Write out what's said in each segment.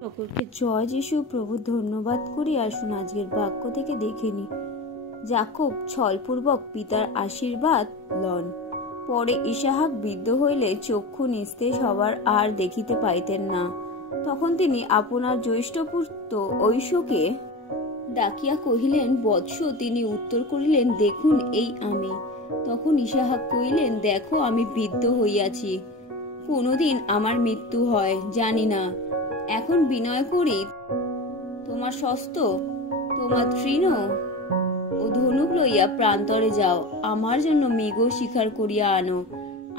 সকলকে জয় যিশু প্রভু ধন্যবাদ করি। আসুন আজকের বাক্য থেকে দেখে নি। যাকব ছলপূর্বক পিতার আশীর্বাদ লন। পরে ইসাহাক বৃদ্ধ হইলে চক্ষু নিস্তেজ হবার আর দেখিতে পাইতেন না। তখন তিনি আপনার জ্যৈষ্ঠ পুত্র ঐশকে ডাকিয়া কহিলেন, বৎস। তিনি উত্তর করিলেন, দেখুন এই আমি। তখন ইসাহাক কহিলেন, দেখো আমি বৃদ্ধ হইয়াছি, কোনদিন আমার মৃত্যু হয় জানি না। এখন বিনয় করি তোমার শস্ত, তোমার তৃণ ও ধনুক লইয়া প্রান্তরে যাও, আমার জন্য মৃগ শিকার করিয়া আনো,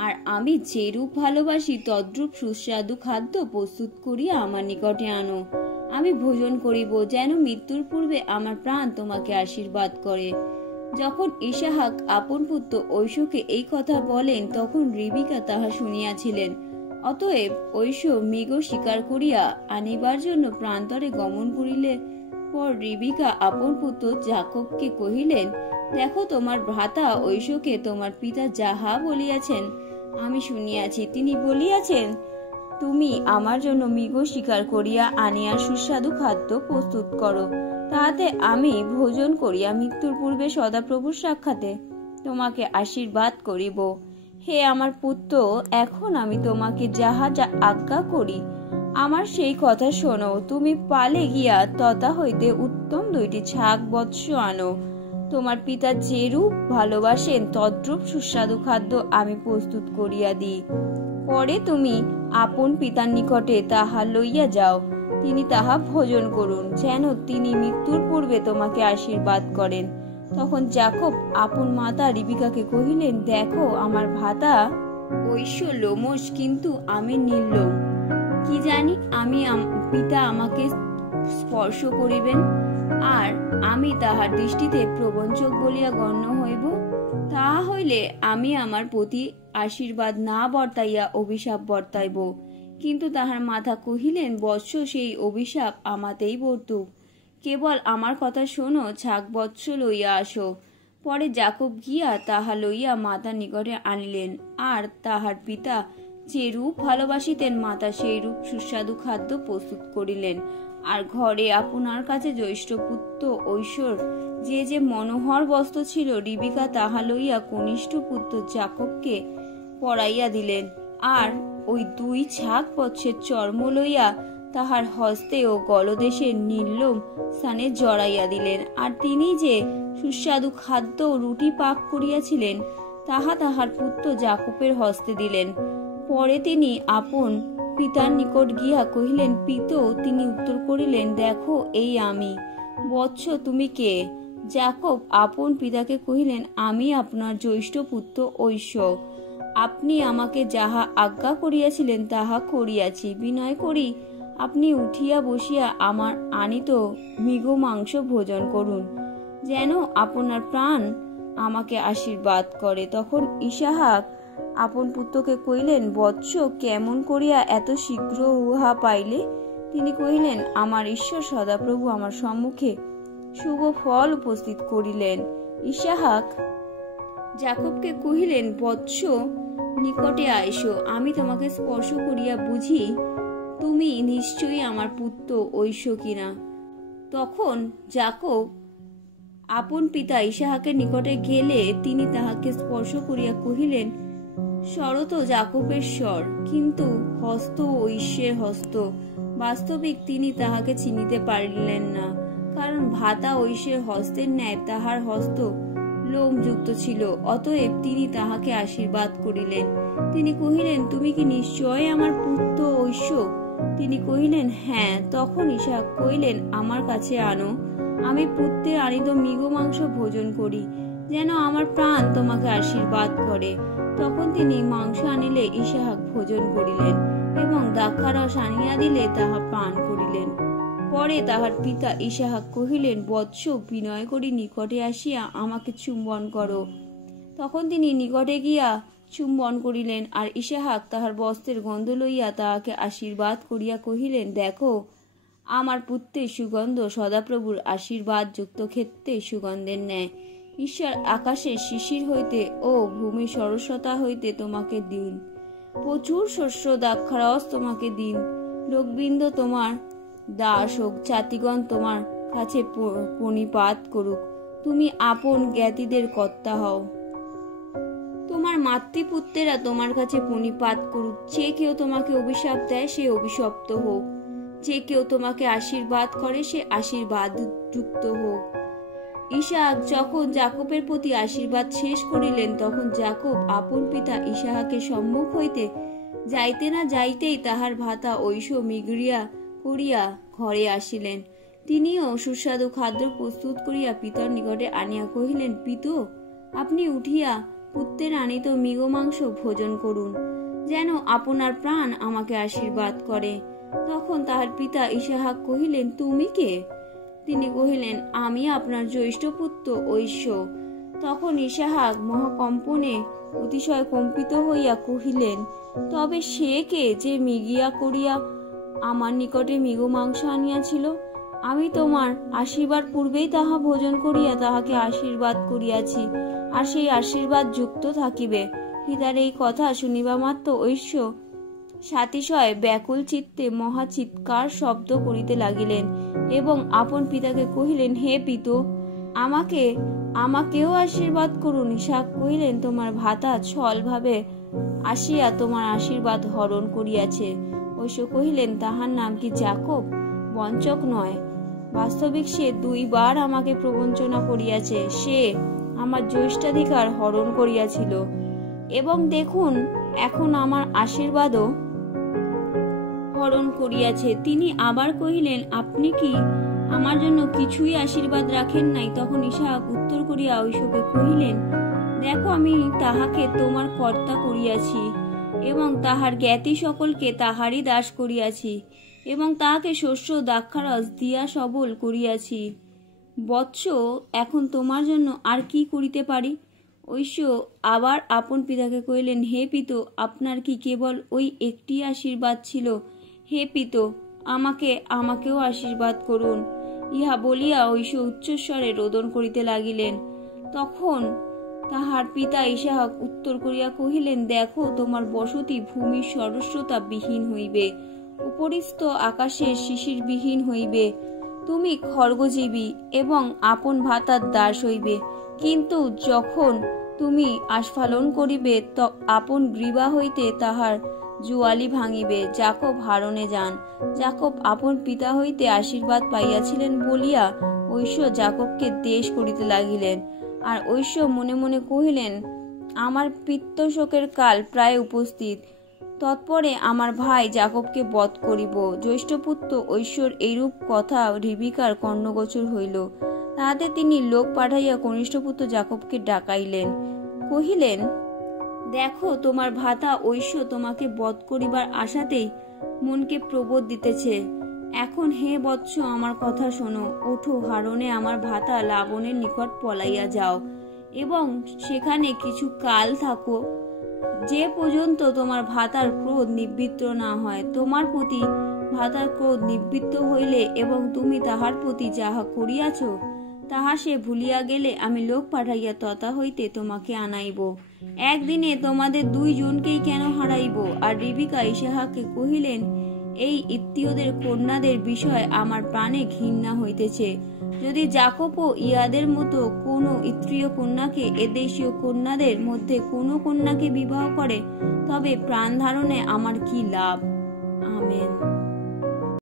আর আমি যেরূপ ভালোবাসি তদ্রূপ সুস্বাদু খাদ্য প্রস্তুত করিয়া আমার নিকটে আনো। আমি ভোজন করিব, যেন মৃত্যুর পূর্বে আমার প্রাণ তোমাকে আশীর্বাদ করে। যখন ইসাহাক আপন পুত্র ঐশকে এই কথা বলেন, তখন রিবিকা তাহা শুনিয়াছিলেন। অতএব ঐশ মৃগ শিকার করিয়া আনিবার জন্য প্রান্তরে গমন করিলে পর রিবিকা আপন পুত্র যাকবকে কহিলেন, দেখো তোমার ভ্রাতা ঐশকে তোমার পিতা যাহা বলিয়াছেন আমি শুনিয়াছি। তিনি বলিয়াছেন, তুমি আমার জন্য মৃগ শিকার করিয়া আনিয়া সুস্বাদু খাদ্য প্রস্তুত করো, তাহাতে আমি ভোজন করিয়া মৃত্যুর পূর্বে সদাপ্রভুর সাক্ষাতে তোমাকে আশীর্বাদ করিব। হে আমার পুত্র, এখন আমি তোমাকে যাহা আজ্ঞা করি আমার সেই কথা শোনো। তুমি পালে গিয়া তথা হইতে উত্তম 2টি ছাগ বৎস আনো। তোমার পিতা যেরূপ ভালোবাসেন তদ্রূপ সুস্বাদু খাদ্য আমি প্রস্তুত করিয়া দিই। পরে তুমি আপন পিতার নিকটে তাহা লইয়া যাও, তিনি তাহা ভোজন করুন, যেন তিনি মৃত্যুর পূর্বে তোমাকে আশীর্বাদ করেন। তখন যাকব আপন মাতা রিবিকাকে কহিলেন, দেখো আমার ভ্রাতা ঐশ লোমশ, কিন্তু আমি নির্লোম। কি জানি আমি পিতা আমাকে স্পর্শ করিবেন, আর আমি তাহার দৃষ্টিতে প্রবঞ্চক বলিয়া গণ্য হইব। তাহা হইলে আমি আমার প্রতি আশীর্বাদ না বর্তাইয়া অভিশাপ বর্তাইব। কিন্তু তাহার মাতা কহিলেন, বৎস, সেই অভিশাপ আমাতেই বর্তুক, কেবল আমার কথা শোনো, ছাগ বৎস লইয়া আসো। পরে যাকব গিয়া তাহা লইয়া মাতার নিকটে আনিলেন, আর তাহার পিতা যে রূপ ভালোবাসিতেন মাতা সেই রূপ সুস্বাদু খাদ্য প্রস্তুত করিলেন। আর ঘরে আপনার কাছে জ্যৈষ্ঠ পুত্র ঐশ্বর যে মনোহর বস্ত্র ছিল, রিবিকা তাহা লইয়া কনিষ্ঠ পুত্র যাকবকে পরাইয়া দিলেন, আর ওই 2 ছাগ বৎসের চর্ম লইয়া তাহার হস্তে ও গলদেশে নির্লোম স্থানে জড়াইয়া দিলেন। আর তিনি যে সুস্বাদু খাদ্য রুটি পাক করিয়াছিলেন তাহা তাহার পুত্র যাকবের হস্তে দিলেন। পরে তিনি আপন পিতার নিকট গিয়া কহিলেন, পিত। তিনি উত্তর করিলেন, দেখো এই আমি। বৎস, তুমি কে? যাকব আপন পিতাকে কহিলেন, আমি আপনার জ্যৈষ্ঠ পুত্র ঐশ। আপনি আমাকে যাহা আজ্ঞা করিয়াছিলেন তাহা করিয়াছি। বিনয় করি আপনি উঠিয়া বসিয়া আমার আনিত মৃগ মাংস ভোজন করুন, যেন আপনার প্রাণ আমাকে আশীর্বাদ করে। তখন ইসাহাক আপন পুত্রকে কহিলেন, বৎস, কেমন করিয়া এত শীঘ্র উহা পাইলে? তিনি কহিলেন, আমার ঈশ্বর সদাপ্রভু আমার সম্মুখে শুভ ফল উপস্থিত করিলেন। ইসাহাক যাকবকে কহিলেন, বৎস, নিকটে আইসো, আমি তোমাকে স্পর্শ করিয়া বুঝি তুমি নিশ্চয়ই আমার পুত্র ঐশ কিনা। তখন যাকব আপন পিতা ইসাহাকের নিকটে গেলে তিনি তাহাকে স্পর্শ করিয়া কহিলেন, স্বরত যাকবের স্বর, কিন্তু হস্ত ঐশের হস্ত। বাস্তবিক তিনি তাহাকে চিনিতে পারিলেন না, কারণ ভাতা ঐশের হস্তের ন্যায় তাহার হস্ত লোমযুক্ত ছিল। অতএব তিনি তাহাকে আশীর্বাদ করিলেন। তিনি কহিলেন, তুমি কি নিশ্চয় আমার পুত্র ঐশ? তিনি কহিলেন, হ্যাঁ। তখন ইসাহাক কহিলেন, আমার কাছে আনো, আমি পুত্রের আনিত মৃগ মাংস ভোজন করি, যেন আমার প্রাণ তোমাকে আশীর্বাদ করে। তখন তিনি মাংস আনিলে ইসাহাক ভোজন করিলেন, এবং দ্রাক্ষারস আনিয়া দিলে তাহা পান করিলেন। পরে তাহার পিতা ইসাহাক কহিলেন, বৎস, বিনয় করি নিকটে আসিয়া আমাকে চুম্বন করো। তখন তিনি নিকটে গিয়া চুম্বন করিলেন, আর ইসাহাক তাহার বস্ত্রের গন্ধ লইয়া তাহাকে আশীর্বাদ করিয়া কহিলেন, দেখো আমার পুত্রের সুগন্ধ সদাপ্রভুর আশীর্বাদ যুক্ত ক্ষেত্রে সুগন্ধের ন্যায়। ঈশ্বর আকাশের শিশির হইতে ও ভূমি সরস্বতা হইতে তোমাকে দিন, প্রচুর শস্য দ্রাক্ষারস তোমাকে দিন, লোকবৃন্দ তোমার দাস হোক, জাতিগণ তোমার কাছে প্রণিপাত করুক। তুমি আপন জ্ঞাতিদের কর্তা হও। তোমার মাতৃপুত্রেরা তোমার কাছে প্রণিপাত করুক। যে কেউ তোমাকে অভিশাপ দেয় সে অভিশপ্ত হোক, যে কেউ তোমাকে আশীর্বাদ করে সে আশীর্বাদ যুক্ত হোক। ইসাহাক যখন যাকবের প্রতি আশীর্বাদ শেষ করিলেন, তখন যাকব আপন পিতা ইসাহাকের সম্মুখ হইতে যাইতে না যাইতেই তাহার ভাতা ঐশ মিগড়িয়া করিয়া ঘরে আসিলেন। তিনিও সুস্বাদু খাদ্য প্রস্তুত করিয়া পিতার নিকটে আনিয়া কহিলেন, পিতু, আপনি উঠিয়া পুত্রের আনিত মৃগ মাংস ভোজন করুন, যেন আপনার প্রাণ আমাকে আশীর্বাদ করে। তখন তাহার পিতা ইসাহাক কহিলেন, তুমি কে? তিনি কহিলেন, আমি আপনার জ্যৈষ্ঠ পুত্র ঐশ্য। তখন ইসাহাক মহাকম্পনে অতিশয় কম্পিত হইয়া কহিলেন, তবে সে কে যে মিগিয়া করিয়া আমার নিকটে মৃগ মাংস আনিয়াছিল? আমি তোমার আশীর্বাদ পূর্বেই তাহা ভোজন করিয়া তাহাকে আশীর্বাদ করিয়াছি, আর সেই আশীর্বাদ যুক্ত থাকিবে। পিতার এই কথা শুনিবা মাত্র ঐশ্য সাতিশয় ব্যাকুল চিত্তে মহা চিৎকার শব্দ করিতে লাগিলেন এবং আপন পিতাকে কহিলেন, হে পিতু, আমাকেও আশীর্বাদ করুন। ইসাহাক কহিলেন, তোমার ভাতা ছল ভাবে আসিয়া তোমার আশীর্বাদ হরণ করিয়াছে। ঐশ্য কহিলেন, তাহার নাম কি যাকব? বঞ্চক নয়, বাস্তবিক সে 2 বার আমাকে প্রবঞ্চনা করিয়াছে। সে আমার জ্যেষ্ঠাধিকার হরণ করিয়াছিল এবং দেখুন এখন আমার আশীর্বাদও হরণ করিয়াছে। তিনি আবার কহিলেন, আপনি কি আমার জন্য কিছুই আশীর্বাদ রাখেন নাই? তখন ইসাহাক উত্তর করিয়া ঐশকে কহিলেন, দেখো, আমি তাহাকে তোমার কর্তা করিয়াছি এবং তাহার জ্ঞাতি সকলকে তাহারই দাস করিয়াছি এবং তাহাকে শস্য দ্রাক্ষারস দিয়া সবল করিয়াছি। বৎস, এখন তোমার জন্য আর কি করিতে পারি? ঐশ্য আবার আপন পিতাকে কহিলেন, হে পিতু, আপনার কি কেবল ওই একটি আশীর্বাদ ছিল? হে পিতু, আমাকেও আশীর্বাদ করুন। ইহা বলিয়া ঐশ্য উচ্চস্বরে রোদন করিতে লাগিলেন। তখন তাহার পিতা ইসাহাক উত্তর করিয়া কহিলেন, দেখো, তোমার বসতি ভূমির সরস্বতা বিহীন হইবে, উপরিস্থ আকাশের শিশির বিহীন হইবে। তুমি খর্গজীবী এবং আপন ভাতার দাস হইবে, কিন্তু যখন তুমি আস্ফালন করিবে আপন গ্রীবা হইতে তাহার জুয়ালি ভাঙিবে। যাকব হারণে যান। যাকব আপন পিতা হইতে আশীর্বাদ পাইয়াছিলেন বলিয়া ঐশ্য যাকবকে দেশ করিতে লাগিলেন। আর ঐশ্য মনে মনে কহিলেন, আমার পিতৃশোকের কাল প্রায় উপস্থিত, তৎপরে আমার ভাই যাকবকে বধ করিব। জ্যেষ্ঠপুত্র ঐশ্বর এইরূপ কথা রিবিকার কর্ণগোচর হইল। তাহাতে তিনি লোক পাঠাইয়া কনিষ্ঠ পুত্র যাকবকে ডাকাইলেন, কহিলেন, দেখো, তোমার ভাতা ঐশ্য তোমাকে বধ করিবার আশাতেই মনকে প্রবোধ দিতেছে। এখন হে বৎস, আমার কথা শোনো। ওঠো, হারণে আমার ভাতা লাবণের নিকট পলাইয়া যাও এবং সেখানে কিছু কাল থাকো, যে পর্যন্ত তোমার ভাতার ক্রোধ নিবৃত্ত না হয়। তোমার প্রতি ভাতার ক্রোধ নিবৃত্ত হইলে এবং তুমি তাহার প্রতি যাহা করিয়াছ তাহা সে ভুলিয়া গেলে আমি লোক পাঠাইয়া তথা হইতে তোমাকে আনাইব। একদিনে তোমাদের 2 জনকেই কেন হারাইব? আর রিবিকা ইসাহাককে কহিলেন, এই ইত্তীয়দের কন্যাদের বিষয় আমার প্রাণে ঘৃণা হইতেছে। যদি যাকবও ইহাদের মতো কোন ইত্রীয় কন্যাকে এদেশীয় কন্যাদের মধ্যে কোন কন্যাকে বিবাহ করে, তবে প্রাণ ধারণে আমার কি লাভ? আমেন।